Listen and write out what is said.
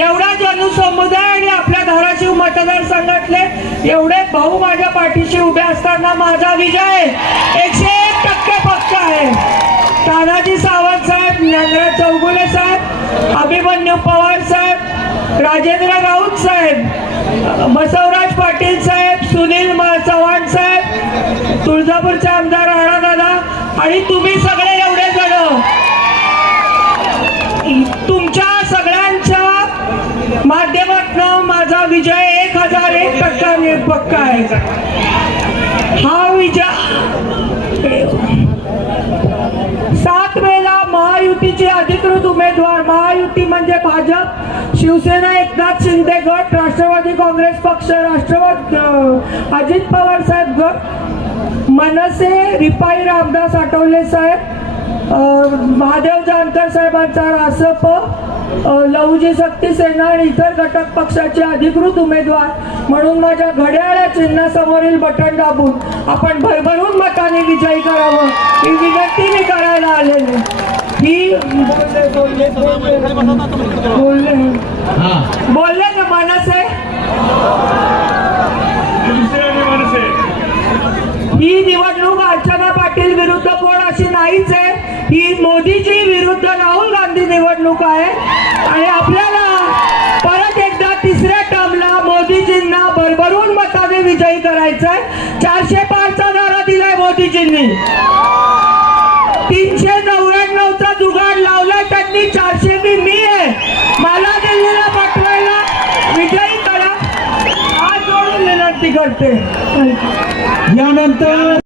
एवढा समुदाय आणि आपल्या धाराशिव मतदारसंघातले एवढे भाऊ माझ्या पाठीशी उभे असताना माझा विजय एकशे एक टक्के पक्का आहे. तानाजी सावंत साहेब ज्ञानराज चौगुले साहेब अभिमन्यू पवार साहेब राजेंद्र राऊत साहेब बसवराज पाटील साहेब सुनील चव्हाण साहेब तुळजापूरचे आमदार राणादादा आणि तुम्ही सगळे एवढे जण. माध्यमातून माझा विजय एक हजार एक टक्का पक्का आहे. हा विजय सात वेळेला महायुतीचे अधिकृत उमेदवार महायुती म्हणजे भाजप शिवसेना एकनाथ शिंदे गट राष्ट्रवादी काँग्रेस पक्ष राष्ट्रवाद अजित पवार साहेब गट मनसे रिपाई रामदास आठवले साहेब महादेव जानकर साहेबांचा रासप लहुजी शक्ती सेना आणि इतर घटक पक्षाचे अधिकृत उमेदवार म्हणून माझ्या घड्याळ्या चिन्हासमोरील बटन दाबून आपण भरभरून मताने विजयी करावं ही विनंती मी करायला आलेले ही बोलले. बोलले हा ना मनसे. ही निवडणूक अर्चना पाटील विरुद्ध कोण अशी नाहीच आहे. ही मोदीजी विरुद्ध राहुल गांधी निवडणूक आहे. आणि आपल्याला परत एकदा तिसऱ्या टर्मला मोदीजींना भरभरून मताने विजयी करायचंय. चारशे पाचचा नारा दिलाय मोदीजींनी. तीनशे नव्याण्णवचा जुगाड लावला त्यांनी चारशे बी मी आहे. मला दिल्लीला पाठवायला विजयी करा. आज जोडून विनंती करते. यानंतर